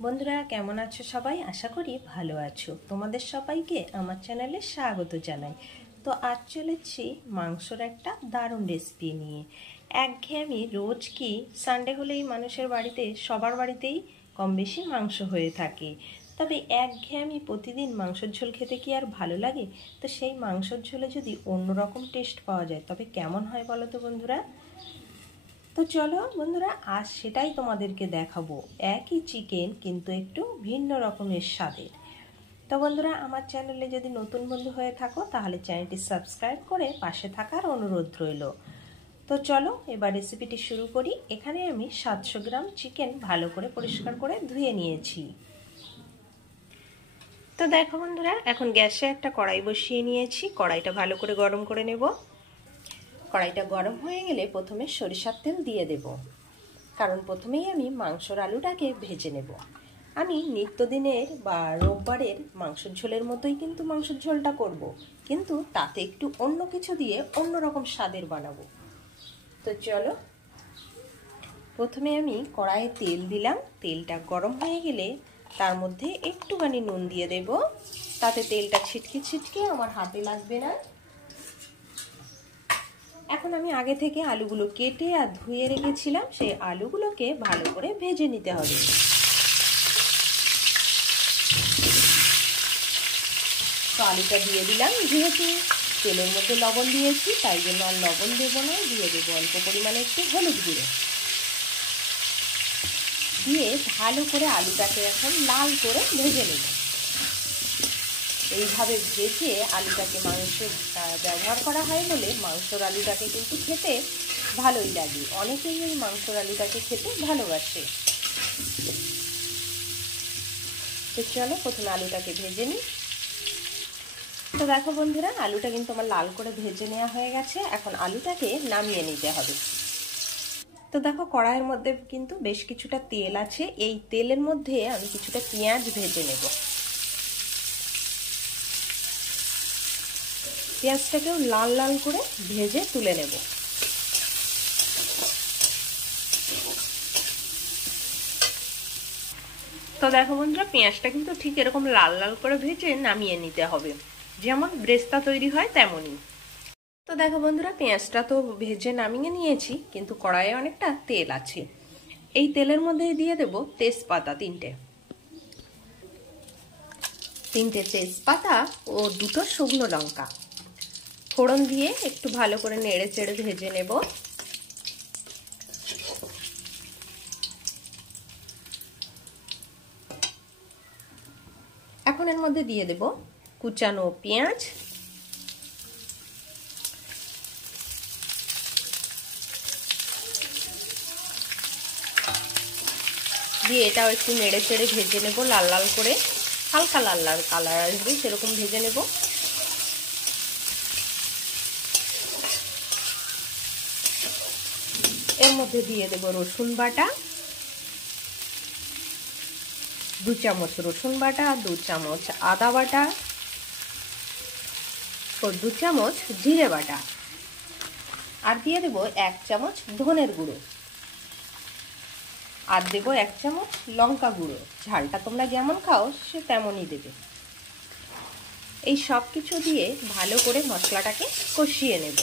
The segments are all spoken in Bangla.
বন্ধুরা কেমন আছো সবাই? আশা করি ভালো আছো। তোমাদের সবাইকে আমার চ্যানেলে স্বাগত জানাই। তো আজ চলেছি মাংসর একটা দারুণ রেসিপি নিয়ে। একঘেয়েমি রোজ কি সানডে হলেই মানুষের বাড়িতে সবার বাড়িতেই কম বেশি মাংস হয়ে থাকে, তবে একঘেয়েমি প্রতিদিন মাংসের ঝোল খেতে কি আর ভালো লাগে? তো সেই মাংসের ঝোলে যদি অন্যরকম টেস্ট পাওয়া যায় তবে কেমন হয় বলো তো বন্ধুরা। তো চলো বন্ধুরা, আজ সেটাই তোমাদেরকে দেখাবো। একই চিকেন কিন্তু একটু ভিন্ন রকমের স্বাদের। তো বন্ধুরা, আমার চ্যানেলে যদি নতুন বন্ধু হয়ে থাকো তাহলে চ্যানেলটি সাবস্ক্রাইব করে পাশে থাকার অনুরোধ রইল। তো চলো এবার রেসিপিটি শুরু করি। এখানে আমি 700 গ্রাম চিকেন ভালো করে পরিষ্কার করে ধুয়ে নিয়েছি। তো দেখো বন্ধুরা, এখন গ্যাসে একটা কড়াই বসিয়ে নিয়েছি। কড়াইটা ভালো করে গরম করে নেব। কড়াইটা গরম হয়ে গেলে প্রথমে সরিষার তেল দিয়ে দেব, কারণ প্রথমেই আমি মাংসর আলুটাকে ভেজে নেব। আমি নিত্যদিনের বা রোববারের মাংসের ঝোলের মতোই কিন্তু মাংসের ঝোলটা করব, কিন্তু তাতে একটু অন্য কিছু দিয়ে অন্যরকম স্বাদের বানাবো। তো চলো, প্রথমে আমি কড়াইয়ে তেল দিলাম। তেলটা গরম হয়ে গেলে তার মধ্যে একটুখানি নুন দিয়ে দেব, তাতে তেলটা ছিটকে ছিটকে আমার হাতে লাগবে না। এখন আমি আগে থেকে আলুগুলো কেটে আর ধুয়ে রেখেছিলাম, সেই আলুগুলোকে ভালো করে ভেজে নিতে হবে। তো আলুটা দিয়ে দিলাম। যেহেতু তেলের মধ্যে লবণ দিয়েছি তাই জন্য আর লবণ দেবো না, দিয়ে দেবো অল্প পরিমাণে একটু হলুদ গুঁড়ো। দিয়ে ভালো করে আলুটাকে এখন লাল করে ভেজে নেব। এইভাবে ভেজে আলুটাকে মাংসে ব্যবহার করা হয় বলে মাংসর আলুটাকে কিন্তু খেতে ভালোই লাগে। অনেকেই এই মাংসর আলুটাকে খেতে ভালোবাসে। তো চলো প্রথমে আলুটাকে ভেজে নিই। তো দেখো বন্ধুরা, আলুটা কিন্তু আমার লাল করে ভেজে নেওয়া হয়ে গেছে। এখন আলুটাকে নামিয়ে নিতে হবে। তো দেখো কড়াইয়ের মধ্যে কিন্তু বেশ কিছুটা তেল আছে। এই তেলের মধ্যে আমি কিছুটা পেঁয়াজ ভেজে নেব। পেঁয়াজটাকেও লাল লাল করে ভেজে তুলে নেব। তো দেখো বন্ধুরা, পেঁয়াজটা কিন্তু ঠিক এরকম লাল লাল করে ভেজে নামিয়ে নিতে হবে, যেমন ব্রেস্তা তৈরি হয় তেমনই। তো দেখো বন্ধুরা, পেঁয়াজটা তো ভেজে নামিয়ে নিয়েছি, কিন্তু কড়াইয়ে অনেকটা তেল আছে। এই তেলের মধ্যে দিয়ে দেব তেজপাতা তিনটে তেজপাতা ও দুটো শুকনো লঙ্কা ফোড়ন দিয়ে একটু ভালো করে নেড়ে চেড়ে ভেজে নেব। এখন এর মধ্যে দিয়ে দেব কুচানো পেঁয়াজ, দিয়ে এটাও একটু নেড়ে চেড়ে ভেজে নেব লাল লাল করে। হালকা লাল লাল কালার আসবে সেরকম ভেজে নেব। এর মধ্যে দিয়ে দেব রসুন বাটা, 2 চামচ রসুন বাটা, 2 চামচ আদা বাটা ও 2 চামচ জিরে বাটা, আর দিয়ে দেব 1 চামচ ধনের গুঁড়ো, আর দেব 1 চামচ লঙ্কা গুঁড়ো। ঝালটা তোমরা যেমন খাও সে তেমনই দেবে। এই সব কিছু দিয়ে ভালো করে মশলাটাকে কষিয়ে নেব।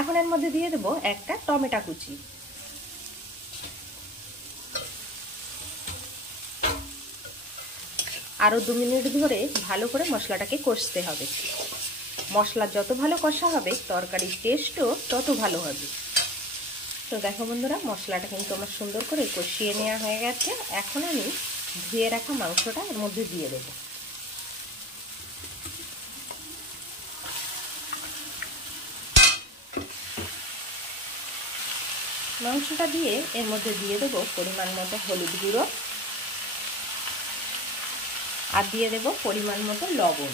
এখন এর মধ্যে দিয়ে দেব একটা টমেটো কুচি। আরো 2 মিনিট ধরে ভালো করে মশলাটাকে কষতে হবে। মশলা যত ভালো কষা হবে তরকারির টেস্টও তত ভালো হবে। তো দেখো বন্ধুরা, মশলাটা কিন্তু আমার সুন্দর করে কষিয়ে নেওয়া হয়ে গেছে। এখন আমি ধুয়ে রাখা মাংসটা এর মধ্যে দিয়ে দেব। মাংসটা দিয়ে এর মধ্যে দিয়ে দেব পরিমাণ মতো হলুদ গুঁড়ো, আর দিয়ে দেব পরিমাণ মতো লবণ।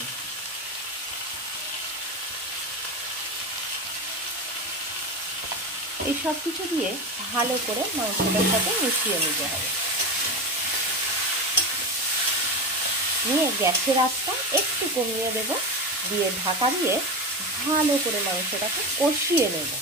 এই সব কিছু দিয়ে ভালো করে মাংসটার সাথে মিশিয়ে নিতে হবে। নিয়ে গ্যাসের আঁচটা একটু কমিয়ে দেব, দিয়ে ঢাকা দিয়ে ভালো করে মাংসটাকে কষিয়ে নেব।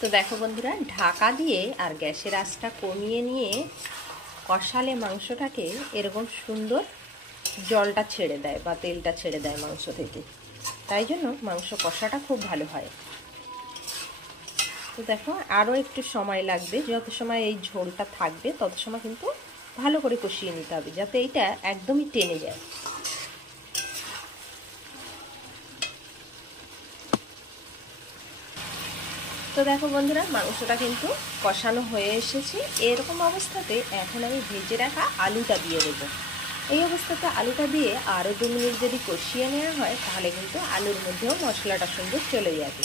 তো দেখো বন্ধুরা, ঢাকা দিয়ে আর গ্যাসের আঁচটা কমিয়ে নিয়ে কষালে মাংসটাকে এরকম সুন্দর জলটা ছেড়ে দেয় বা তেলটা ছেড়ে দেয় মাংস থেকে, তাই জন্য মাংস কষাটা খুব ভালো হয়। তো দেখো আরও একটু সময় লাগবে, যত সময় এই ঝোলটা থাকবে তত সময় কিন্তু ভালো করে কষিয়ে নিতে হবে যাতে এইটা একদমই টেনে যায়। তো দেখো বন্ধুরা, মাংসটা কিন্তু কষানো হয়ে এসেছে। এরকম অবস্থাতে এখন আমি ভেজে রাখা আলুটা দিয়ে দেবো। এই অবস্থাতে আলুটা দিয়ে আরও 2 মিনিট যদি কষিয়ে নেওয়া হয় তাহলে কিন্তু আলুর মধ্যেও মশলাটা সুন্দর চলে যাবে।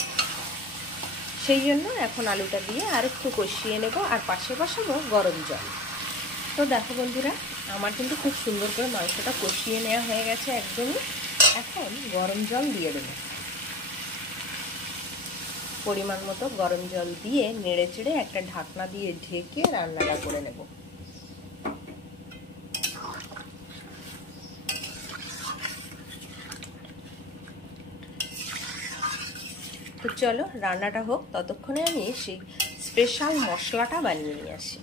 সেই জন্য এখন আলুটা দিয়ে আর একটু কষিয়ে নেব, আর পাশে বসাবো গরম জল। তো দেখো বন্ধুরা, আমার কিন্তু খুব সুন্দর করে মাংসটা কষিয়ে নেওয়া হয়ে গেছে একদমই। এখন গরম জল দিয়ে দেবো, পরিমাণ মতো গরম জল দিয়ে নেড়ে চেড়ে একটা ঢাকনা দিয়ে ঢেকে রান্নাটা করে নেব। তো চলো রান্নাটা হোক, ততক্ষণে আমি সেই স্পেশাল মশলাটা বানিয়ে নিয়ে আসি,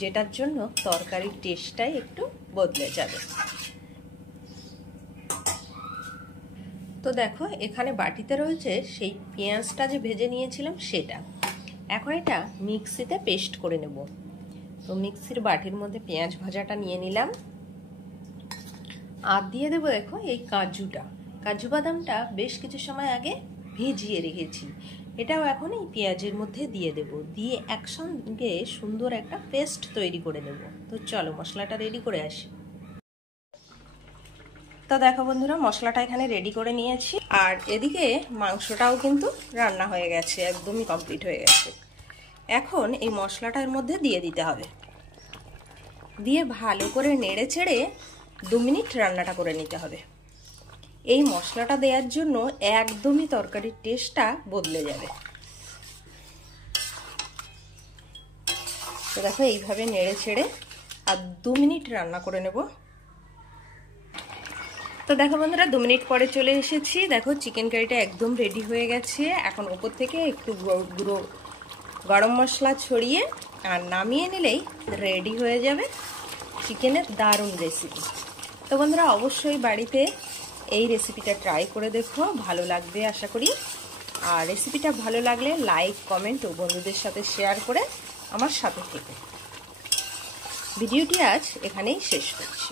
যেটার জন্য তরকারির টেস্টটাই একটু বদলে যাবে। তো দেখো এখানে বাটিতে রয়েছে সেই পেঁয়াজটা যে ভেজে নিয়েছিলাম সেটা। এখন এটা মিক্সিতে পেস্ট করে নেব। তো মিক্সির বাটির মধ্যে পেঁয়াজ ভাজাটা নিয়ে নিলাম, আর দিয়ে দেবো দেখো এই কাজুটা। কাজু বাদামটা বেশ কিছু সময় আগে ভিজিয়ে রেখেছি, এটাও এখন এই পেঁয়াজের মধ্যে দিয়ে দেব। দিয়ে একসঙ্গে সুন্দর একটা পেস্ট তৈরি করে নেব। তো চলো মশলাটা রেডি করে আসি। তো দেখো বন্ধুরা, মশলাটা এখানে রেডি করে নিয়েছি, আর এদিকে মাংসটাও কিন্তু রান্না হয়ে গেছে, একদমই কমপ্লিট হয়ে গেছে। এখন এই মশলাটার মধ্যে দিয়ে দিতে হবে, দিয়ে ভালো করে নেড়ে চেড়ে 2 মিনিট রান্নাটা করে নিতে হবে। এই মশলাটা দেওয়ার জন্য একদমই তরকারির টেস্টটা বদলে যাবে। তো দেখো এইভাবে নেড়ে ছেড়ে আর 2 মিনিট রান্না করে নেব। তো দেখো বন্ধুরা, 2 মিনিট পরে চলে এসেছি। দেখো চিকেন কারিটা একদম রেডি হয়ে গেছে। এখন ওপর থেকে একটু গুঁড়ো গরম মশলা ছড়িয়ে আর নামিয়ে নিলেই রেডি হয়ে যাবে চিকেনের দারুণ রেসিপি। তো বন্ধুরা অবশ্যই বাড়িতে এই রেসিপিটা ট্রাই করে দেখো, ভালো লাগবে আশা করি। আর রেসিপিটা ভালো লাগলে লাইক, কমেন্ট ও বন্ধুদের সাথে শেয়ার করে আমার সাথে থেকো। ভিডিওটি আজ এখানেই শেষ করছি।